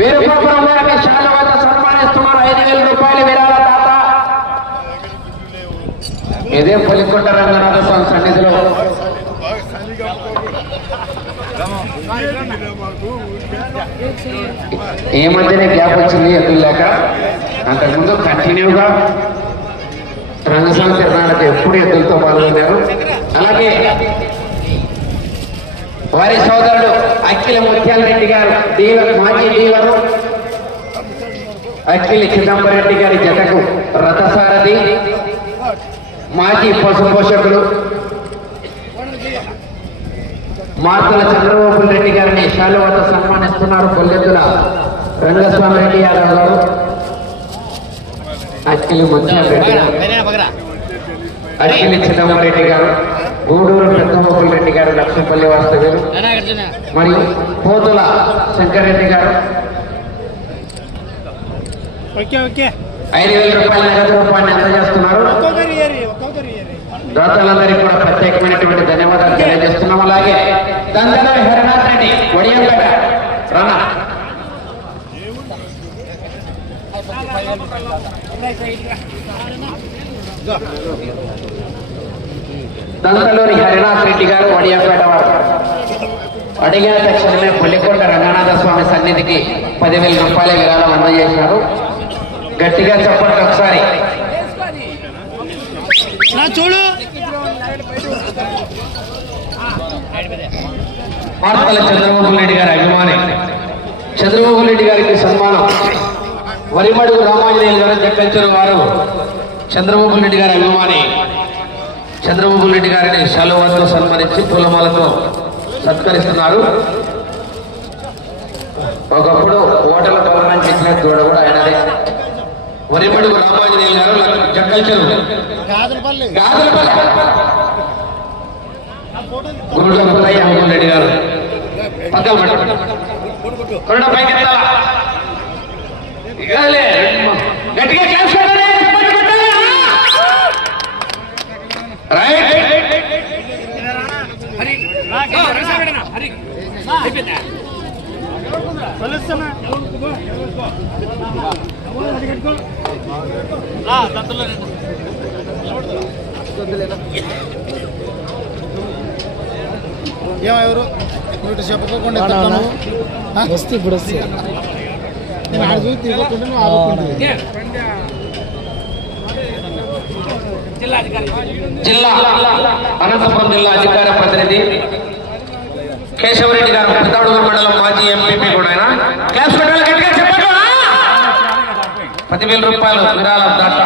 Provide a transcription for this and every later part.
వీరభద్రం గారికి శాలవత సన్మానిస్తున్నారు. ఐదు వేల రూపాయలు విరాళ దాత. ఇదే పులికొండ రంగనాథ స్వామి సన్నిధిలో. ఈ మధ్యనే గ్యాప్ వచ్చింది ఎద్దులు లేక. అంతకుముందు కంటిన్యూగా రంగస్వామి తిరణాలకు ఎప్పుడు ఎద్దులతో పాల్గొన్నారు. అలాగే వారి సోదరుడు అఖిల ముత్యాలరెడ్డి గారు డీలర్ మాజీ డీలరు అఖిల చిదంబరెడ్డి గారి జతకు రథసారథి మాజీ పశు పోషకులు మార్తల చంద్రబాబు రెడ్డి గారిని శాలువత సన్మానిస్తున్నారు కొల్లెద్దుల రంగస్వామి రెడ్డి యాదవ్ గారు. అఖిల ముత్యాలరెడ్డి అఖిలి చిదంబరెడ్డి గారు. గూడూరు పెద్దమోపుల రెడ్డి గారు లక్ష్మీపల్లి వాస్తవ్యులు. మరియు పోతుల శంకర్రెడ్డి గారు. Okay okay. ఐదు వేల రూపాయల నగదు రూపాయలు అందజేస్తున్నారు దాతలందరికీ కూడా ప్రత్యేకమైనటువంటి ధన్యవాదాలు తెలియజేస్తున్నాం. అలాగే దందలో హరినాథ్ రెడ్డి వడియంపేట రణ దంతలోని హరినాథ్ రెడ్డి గారు వడియంపేట వారు. అడిగిన తక్షణమే పుల్లికొండ రంగనాథ స్వామి సన్నిధికి పదివేల రూపాయల విరాళం అందజేశారు. గట్టిగా చెప్పండి ఒకసారి. చూడు. మార్తల చంద్రబాబు నాయుడు గారి అభిమాని. చంద్రబాబు నాయుడు గారికి సన్మానం. వరిమడుగు రామాంజనేయులు గారు చెప్పిన వారు. చంద్రబాబు నాయుడు గారి అభిమాని. చంద్రబాబు నాయుడు గారిని శలువతో సన్మానించి పూలమాలతో సత్కరిస్తున్నారు. ఒకప్పుడు ఓటల గవర్నమెంట్ ఇచ్చిన దూడ కూడా ఆయనదే. వరిమడుగు రామాంజనేయులు గారు జక్కల్ చెరువు. గురుడు రెడ్డి గారు. పక్కన పైకి గట్టిగా రైట్ కలుస్తున్నా ఏమో ఎవరు నువ్వు చెప్పుకోకుండా? వస్తే ఇప్పుడు వస్తే. నేను ఆడ చూసి తిరగకుండా నువ్వు ఆపకుండా జిల్లా అనంతపురం జిల్లా అధికార ప్రతినిధి కేశవరెడ్డి గారు పెద్దడుగురు మండలం మాజీ ఎంపీపీ కూడా ఆయన. పదివేల రూపాయలు విరాళం దాట.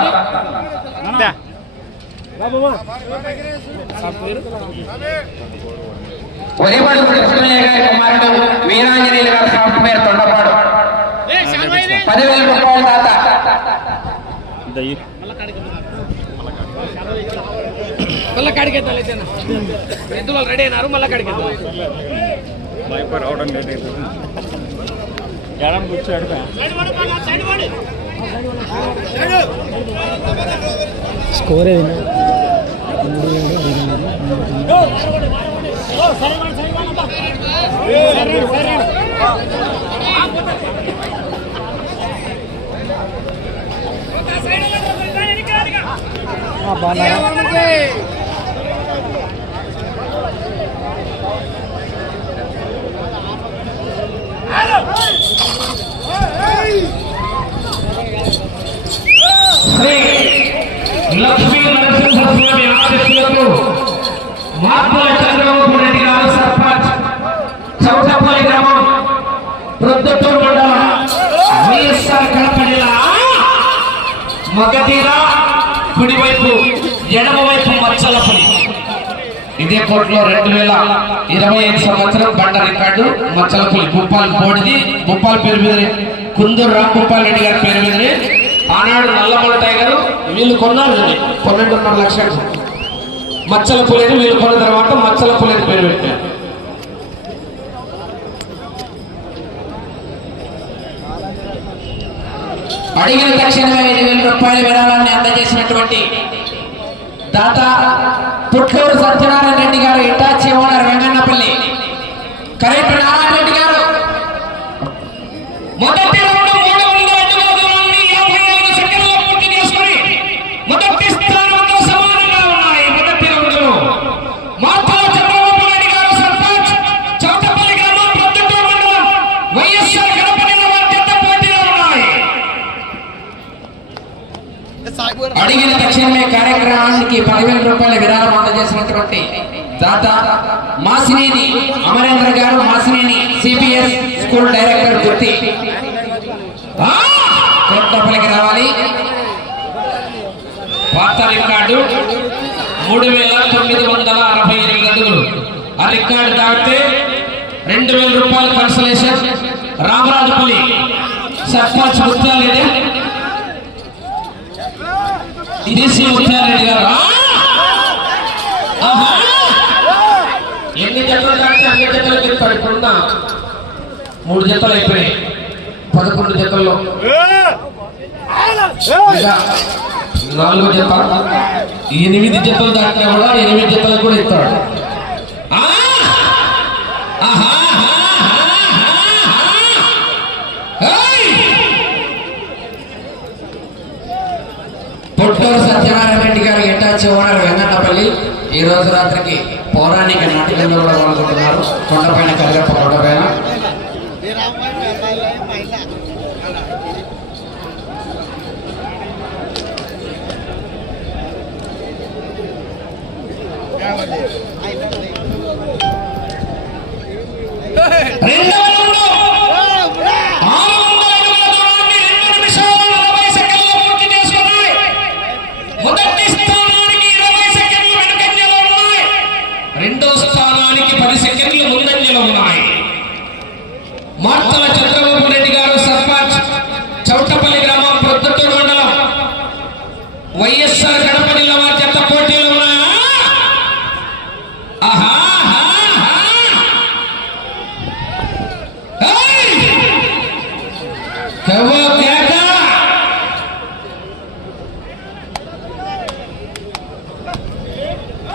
వరిబడి కృష్ణయ్య గారి కుమారుడు వీరాంజనేయులు గారి సాఫ్ట్వేర్ తొండపాడు పదివేల రూపాయలు దాత కాడికి ఎత్తాలి ఎద్దులు రెడీ అయినారు మళ్ళా కాడికి ఎత్తాలి స్కోర్ ఏది? బాగా శ్రీ లక్ష్మీ నరసింహస్వామి ఆశీస్సులతో మార్పుల చంద్రబాబు రెడ్డి గారు సర్పంచ్ చౌటపల్లి గ్రామం ప్రొద్దుటూరు మండలం వైఎస్ఆర్ కడప జిల్లా మగధీర కుడివైపు ఎడమవైపు ఇదే కోర్టులో రెండు వేల ఇరవై ఐదు సంవత్సరం బండ రికార్డు మచ్చలపల్లి భూపాల్ బోడిది భూపాల్ పేరు మీద కుందూరు రామ్ భూపాల్ రెడ్డి గారి పేరు మీదనే ఆనాడు నల్లమల గారు వీళ్ళు కొన్నారు పన్నెండున్నర లక్షలు మచ్చల పులిని వీళ్ళు కొన్న తర్వాత మచ్చల పులిని పేరు పెట్టారు. అడిగిన తక్షణమే ఐదు వేల రూపాయల విరాళాన్ని అందజేసినటువంటి దాత పుట్లూరు సత్యనారాయణ రెడ్డి గారు ఇటాచి కార్యక్రమానికి పదివేల రూపాయల విరాళం అందజేసినటువంటి దాత Masineni Amarendra garu Masineni CPS school director Gurthi కోట్లపల్లికి రావాలి. పాత రికార్డు మూడు వేల తొమ్మిది వందల అరవై ఎనిమిది అడుగులు. ఆ రికార్డు దాటితే రెండు వేల రూపాయల కన్సలేషన్. రామరాజుపల్లి. సర్పంచ్ ముత్యాలరెడ్డి డిసి ముత్యాలరెడ్డి గారు? ఎన్ని జతలు దాటితే అన్ని జతలు చెప్తాడు ఇప్పుడున్న మూడు జతలు అయిపోయాయి పదకొండు జతల్లో. నాలుగు జత ఎనిమిది జతలు దాటినా కూడా ఎనిమిది జతలకు కూడా ఇస్తాడు ఆ! ఆహా! ఏయ్! పొట్టూరు సత్యనారాయణ రెడ్డి ఓనర్ వెంగన్నపల్లి ఈ రోజు రాత్రికి పౌరాణిక నాటకంలో కూడా పాల్గొంటున్నారు. కొండపైన కరిగప్ప కొండపైన. రెండవ రౌండ్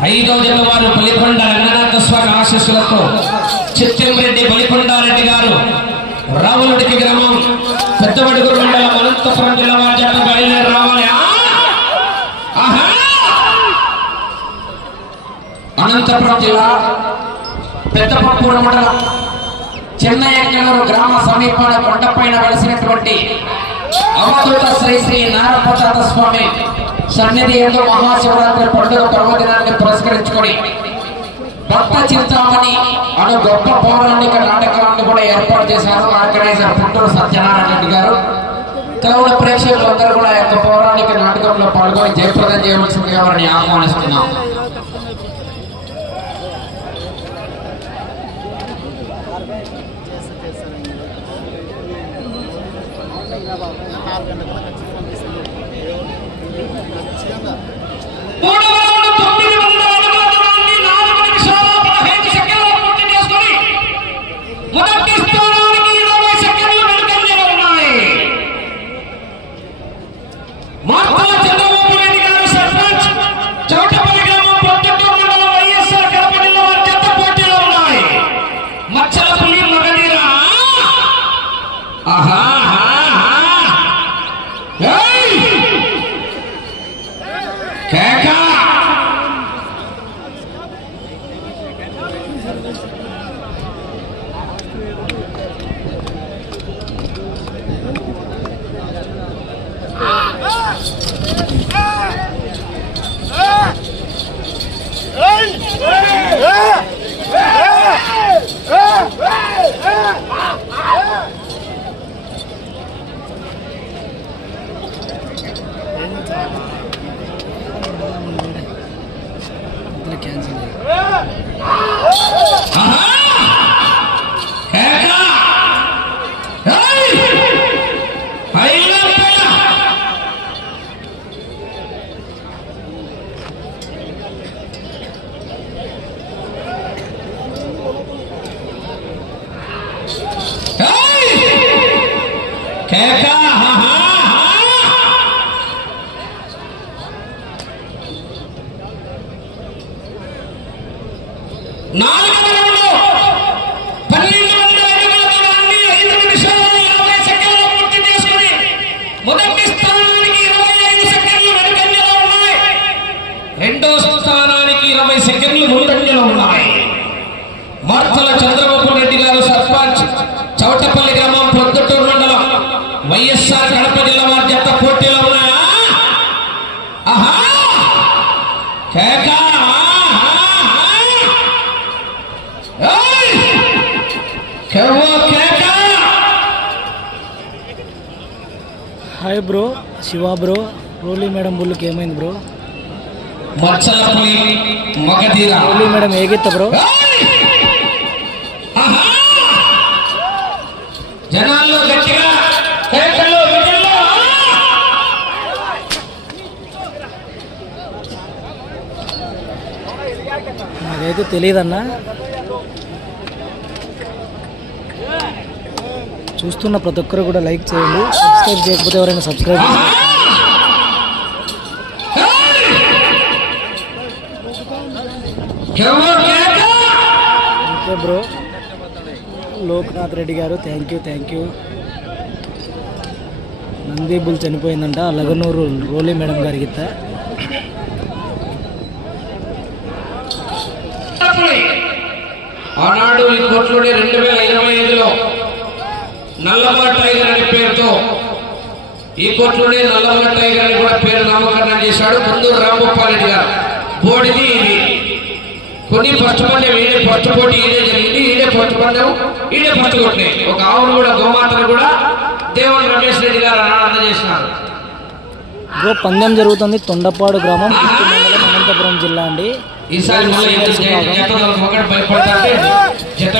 ఐదో జత వారు బలికొండ రంగనాథ స్వామి ఆశీస్సులతో చిత్తంరెడ్డి బలికొండారెడ్డి గారు రావులుడికి గ్రామం పెద్దవడుగు మండలం అనంతపురం జిల్లా వారి జత బయలుదేరి రావాలి. అనంతపురం జిల్లా పెద్దపప్పూరు మండలం. చెన్నై ఎక్కడూరు గ్రామ సమీపాన కొండపైన వెలిసినటువంటి అవధూత శ్రీ శ్రీ నారపతాత స్వామి సన్నిధి ఎందు మహాశివరాత్రి పండుగ పర్వదినాన్ని పురస్కరించుకొని భక్త చింతామణి అను గొప్ప పౌరాణిక నాటకాలను కూడా ఏర్పాటు చేశారు ఆర్గనైజర్ పుట్టూరు సత్యనారాయణ రెడ్డి గారు. కావున ప్రేక్షకులందరూ కూడా ఆ యొక్క పౌరాణిక నాటకంలో పాల్గొని జయప్రదం చేయవలసిందిగా వారిని ఆహ్వానిస్తున్నాం. మూడవ Take కేక ఆహా! Hi bro Shiva bro Roli madam బుల్లుకి ఏమైంది బ్రో రోలీ మేడం ఏగిత్త బ్రో జనాల్లో గట్టిగా తెలియదన్నా. చూస్తున్న ప్రతి ఒక్కరు కూడా లైక్ చేయండి సబ్స్క్రైబ్ చేయకపోతే ఎవరైనా subscribe okay bro Loknath Reddy garu thank you thank you Nandi bull చనిపోయిందంట లగనూరు Roli madam గారికి ఆనాడు ఈ రెండు వేల ఇరవై ఐదులో నల్లమ్మ టైగర్ అనే పేరుతో. ఈ కోట్లోనే నల్లమ్మ టైగర్ అని కూడా పేరు నామకరణం చేశాడు ముందు రామగోపాల్ గారు. బోడిది ఇది. కొన్ని ఫస్ట్ పందెం ఈడే ఫస్ట్ పోటీ ఈడే జరిగింది ఈడే ఫస్ట్ పందెం ఈడే ఫస్ట్ కొట్టినాయి. ఒక ఆవును కూడా గోమాతను కూడా దేవన్ రమేష్ రెడ్డి గారు అందజేసినారు బ్రో పందెం జరుగుతుంది తొండపాడు గ్రామం. అనంతపురం జిల్లా అండి. ఈసారి మళ్ళీ ఒకటి జత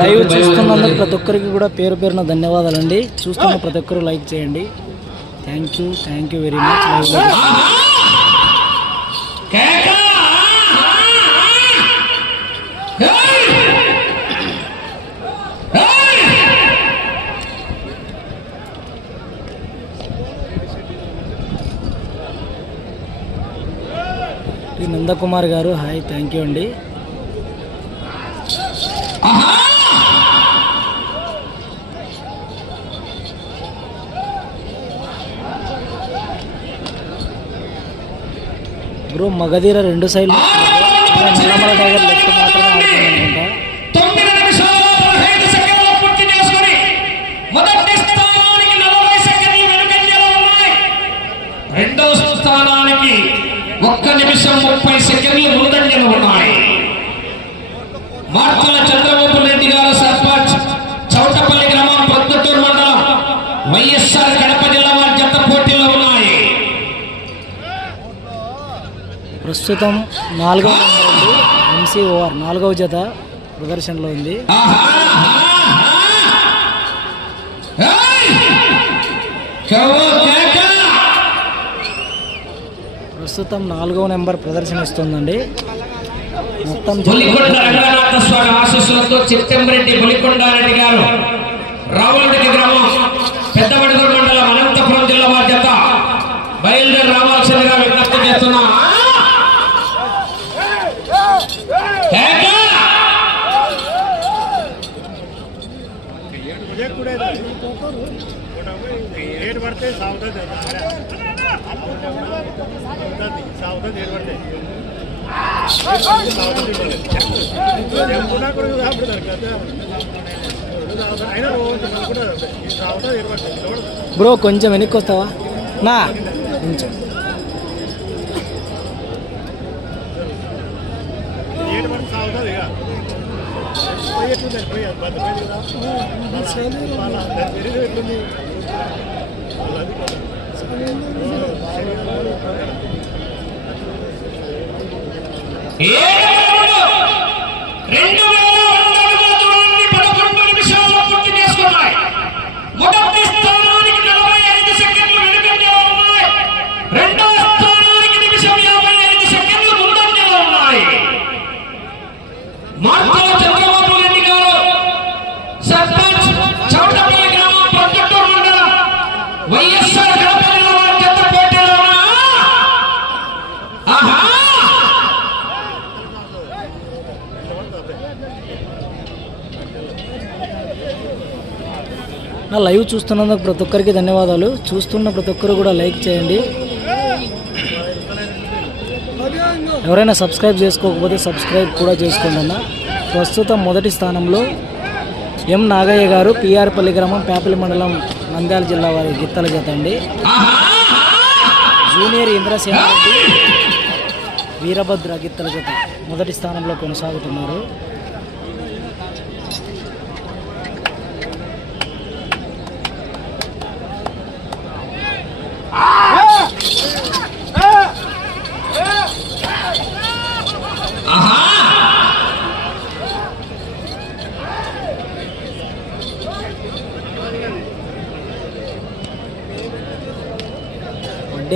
లైవ్ చూస్తున్నందుకు ప్రతి ఒక్కరికి కూడా పేరు పేరున ధన్యవాదాలండి. చూస్తున్న ప్రతి ఒక్కరు లైక్ చేయండి. Thank you thank you very much live Nandakumar garu hi thank you అండి. బ్రో మగధీర రెండు సైడ్లు నల్లమల టైగర్ లెఫ్ట్ మాత్రమే ఆడుతుంది అనుకుంటా తొమ్మిది నిమిషాల పదహైదు సెకండ్లు పూర్తి చేసుకుని మొదటి స్థానానికి నలభై సెకండ్లు వెనుకంజలో ఉన్నాయి రెండవ స్థానానికి ఒక్క నిమిషం ముప్పై సెకండ్లు ముందంజలో ఉన్నాయి మార్తల చంద్రబాబు రెడ్డి గారు సర్పంచ్ చౌటపల్లి గ్రామం ప్రొద్దుటూరు మండలం వైఎస్ఆర్ కడప జిల్లా వారి జత పోటీలో ఉన్నాయి. ప్రస్తుతం నాలుగవ ఎంసీఓఆర్ నాలుగవ జత ప్రదర్శనలో ఉంది. ఆహా! ప్రస్తుతం నాలుగవ నెంబర్ ప్రదర్శన ఇస్తుందండి మొత్తం బొలికొండ రంగనాథ స్వామి ఆశీస్సులతో చిత్తంరెడ్డి బొలికొండారెడ్డి గారు. రావులరెడ్డి గ్రామం పెద్దవడుగురు మండలం అనంతపురం జిల్లా బాధ్యత. బయలుదేరి రావాల్సిందిగా విజ్ఞప్తి చేస్తున్నా. కేక! ఏడు పడితే సాగుతుంది బ్రో కొంచెం వెనక్కి వస్తావా నా కొంచెం ఏడు పడితే సాగుతుంది ఇక. పోయి ఎట్లుంది రెండు. వేల పదకొండు నిమిషాల్లో పూర్తి చేసుకున్నాయి. మొదటి లైవ్ చూస్తున్నందుకు ప్రతి ఒక్కరికి ధన్యవాదాలు. చూస్తున్న ప్రతి ఒక్కరు కూడా లైక్ చేయండి. ఎవరైనా సబ్స్క్రైబ్ చేసుకోకపోతే సబ్స్క్రైబ్ కూడా చేసుకోండి అన్న. ప్రస్తుతం మొదటి స్థానంలో ఎం నాగయ్య గారు పిఆర్పల్లి గ్రామం పేపల్లి మండలం నంద్యాల జిల్లా వారి గిత్తల జత అండి. జూనియర్ ఇంద్రసేన వీరభద్ర గిత్తల జత మొదటి స్థానంలో కొనసాగుతున్నారు.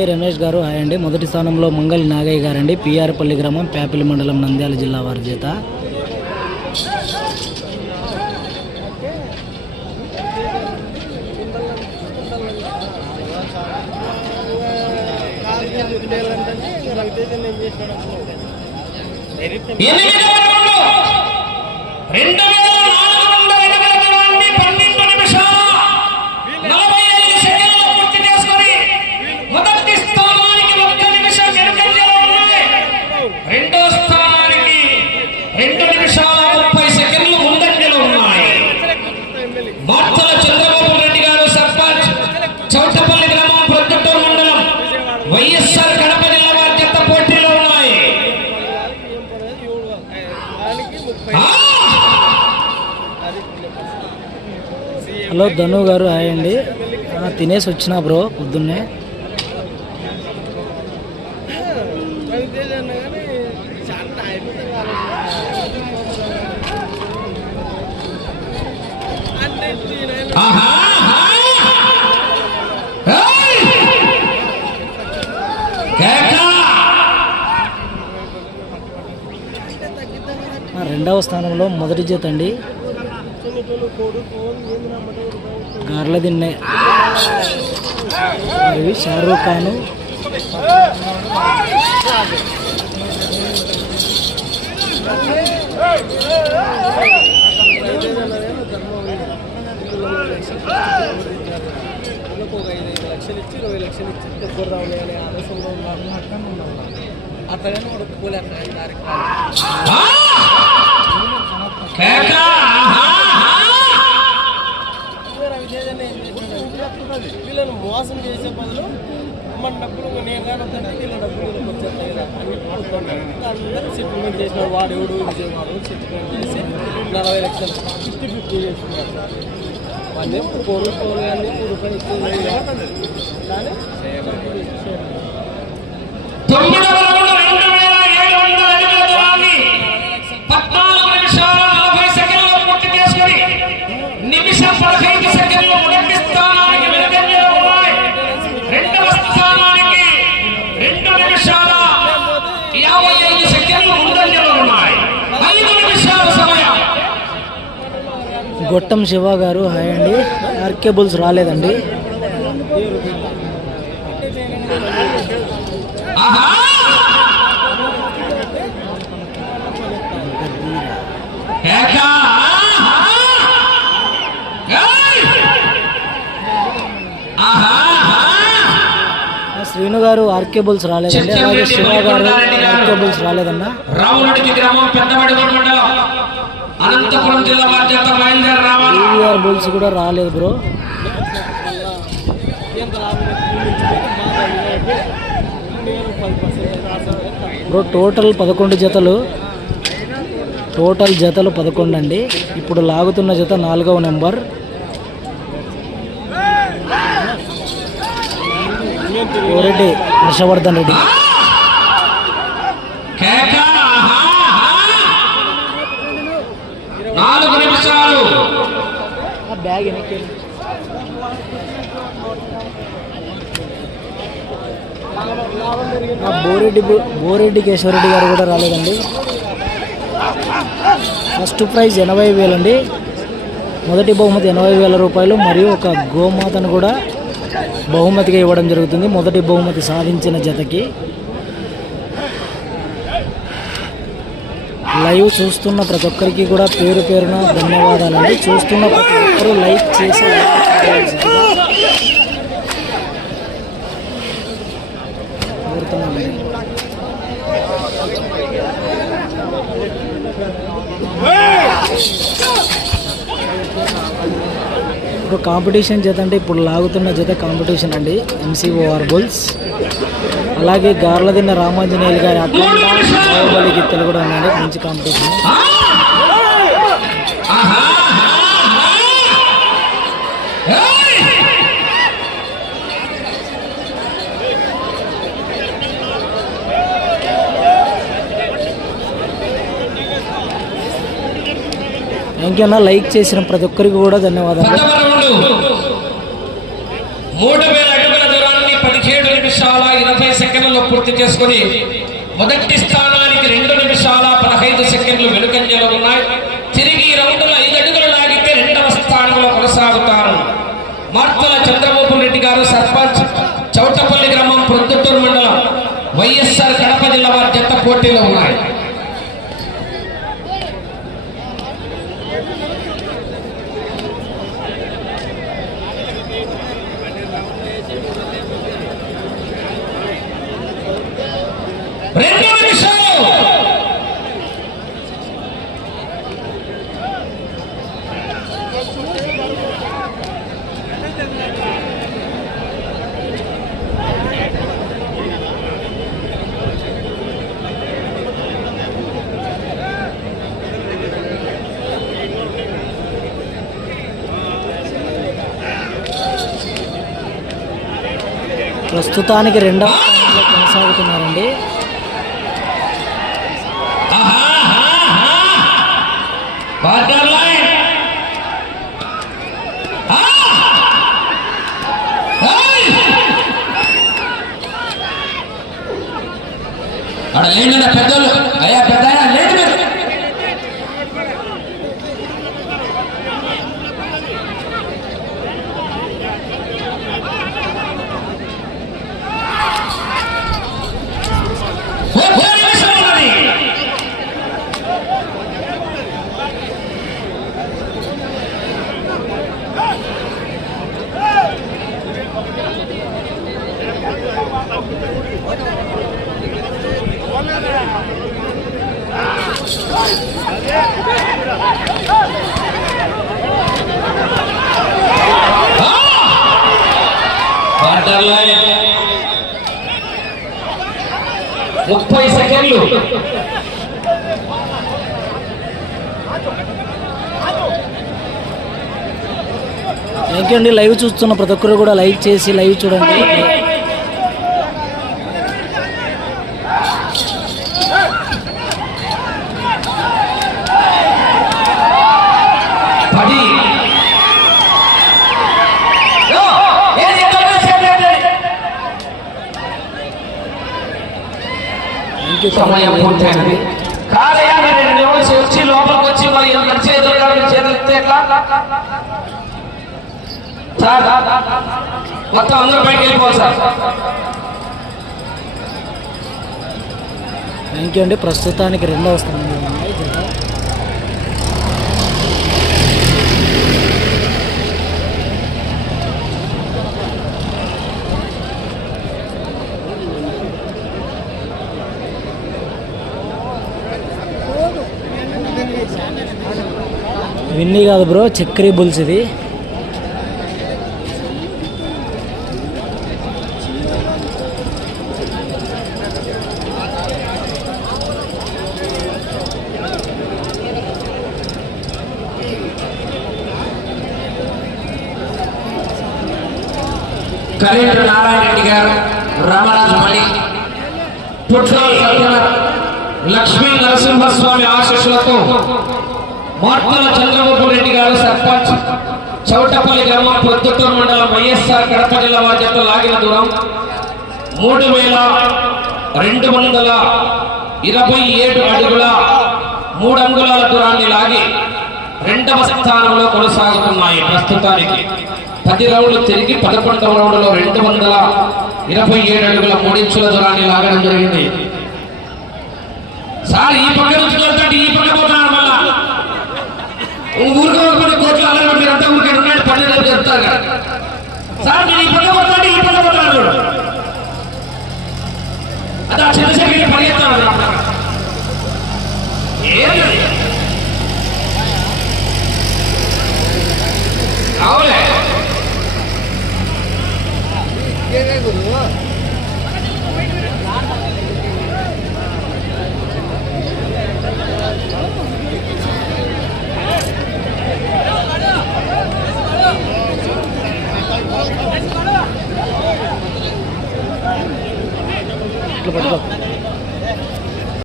రెడ్డి రమేష్ గారు హాయ్ అండి మొదటి స్థానంలో మంగళి నాగయ్య గారండి. పిఆర్పల్లి గ్రామం పేపల్లి మండలం నంద్యాల జిల్లా వారి చేత. రెండవ హలో ధను గారు హాయ్ అండి. తినేసి వచ్చిన బ్రో పొద్దున్నే. రెండవ స్థానంలో మొదటి జత అండి. కార్ల తిన్నాయి మరియు షారూఖ్ ఖాన్ లక్షలు ఇచ్చి ఇరవై లక్షలు ఇచ్చి డబ్బులు రావాలి అనే ఆలోచనలో ఉన్నాను అక్కడ ఉడుకుపోలే అట్లా దారికి ఆ! కేక! ఆహా! మోసం చేసే బదులు మన డబ్బులు నేను కానీ వద్దంటే వీళ్ళ డబ్బులు అని అందరూ సెటిల్మెంట్ చేసిన వాడు ఎవడు విజయవాడు సెటిల్మెంట్ చేసి నలభై లక్షలు ఫిఫ్టీ ఫిఫ్టీ చేసుకున్నారు సార్ వాళ్ళు కోరు కోరు కానీ రూపాయలు ఇచ్చేది. కానీ గొట్టం శివ గారు హాయ్ అండి. ఆర్కే బుల్స్ రాలేదండి. శ్రీను గారు ఆర్కే బుల్స్ రాలేదండి. అలాగే శివ గారు ఆర్కే బుల్స్ రాలేదన్నా. రావులడికి గ్రామం పెద్దబడిగూడ మండలం. అనంతపురం జిల్లా బాధ్యత బయలుదేరి రావాలి? బుల్స్ కూడా రాలేదు బ్రో. బ్రో టోటల్ పదకొండు జతలు. టోటల్ జతలు పదకొండు అండి. ఇప్పుడు లాగుతున్న జత నాలుగవ నెంబర్. ఓరెడ్డి హర్షవర్ధన్ రెడ్డి కేక! ఆహా! నాలుగు నిమిషాలు బ్యాగ్ బోరెడ్డి బోరెడ్డి కేశవరెడ్డి గారు కూడా రాలేదండి. ఫస్ట్ ప్రైజ్ ఎనభై వేలండి మొదటి బహుమతి ఎనభై వేల రూపాయలు మరియు ఒక గోమాతను కూడా బహుమతిగా ఇవ్వడం జరుగుతుంది. మొదటి బహుమతి సాధించిన జతకి. లైవ్ చూస్తున్న ప్రతి ఒక్కరికి కూడా పేరు పేరున ధన్యవాదాలండి. చూస్తున్న ప్రతి ఒక్కరూ లైక్ చేసి ఇప్పుడు కాంపిటీషన్ జత అంటే ఇప్పుడు లాగుతున్న జత కాంపిటీషన్ అండి. ఎంసీఓఆర్ బుల్స్ అలాగే గార్లదిన్న రామాంజనేయులు గారి అఖండ బాహుబలి కూడా ఉన్నాయండి. మంచి కాంపిటీషన్ ఇంకేమన్నా లైక్ చేసిన ప్రతి ఒక్కరికి కూడా ధన్యవాదాలు పదవ రౌండ్ మూడు వేల అడుగుల దూరాన్ని పదిహేడు నిమిషాల ఇరవై సెకండ్లలో పూర్తి చేసుకుని మొదటి స్థానానికి రెండు నిమిషాల పదహైదు సెకండ్లు వెనుకంజలో ఉన్నాయి తిరిగి ఈ రౌండ్లో ఐదు అడుగులు లాగితే రెండవ స్థానంలో కొనసాగుతారు మార్తల చంద్రబాబు రెడ్డి గారు సర్పంచ్ చౌటపల్లి గ్రామం ప్రొద్దుటూరు మండలం వైఎస్ఆర్ కడప జిల్లా వారి జత పోటీలో ఉన్నాయి రెండు నిమిషాలు ప్రస్తుతానికి రెండవ స్థానంలో కొనసాగుతున్నారండి అక్కడ ముప్పై సెకండ్లు. థ్యాంక్ యూ అండి. లైవ్ చూస్తున్న ప్రతి ఒక్కరు కూడా లైక్ చేసి లైవ్ చూడండి పది ఓ, ఏది ఎక్కడ చేయండి? సమయం పూర్తయింది కాదయ్యా మీరు రెండు వచ్చి లోపలికి వచ్చి మరి ఎంత చేతులు ఎత్తే ఎట్లా? సార్ మొత్తం అందరూ బయటకు వెళ్ళిపోవాలి సార్. థ్యాంక్ యూ అండి. ప్రస్తుతానికి రెండవ వస్తుంది ఉన్నాయి జత విన్నీ కాదు బ్రో చక్రీ బుల్స్ ఇది. కరీంద్ర నారాయణ రెడ్డి గారు రామరాజుపల్లి పుట్టాల సత్యనారాయణ లక్ష్మీ నరసింహస్వామి ఆశీస్సులతో మార్తల చంద్రబాబు రెడ్డి గారు సర్పంచ్. చౌటపల్లి గ్రామం ప్రొద్దుటూరు మండలం వైఎస్ఆర్ కడప జిల్లా బాధ్యత లాగిన దూరం మూడు వేల రెండు వందల ఇరవై ఏడు అడుగుల మూడు అంగుళాల దూరాన్ని లాగి రెండవ స్థానంలో కొనసాగుతున్నాయి ప్రస్తుతానికి. పది రౌండ్లు తిరిగి పదకొండవ రౌండ్లో రెండు వందల ఇరవై ఏడు అడుగుల మూడించుల దూరాన్ని లాగడం జరిగింది. సార్ ఈ పక్క నుంచి ఈ పక్క Luxemburgo Lepas tu.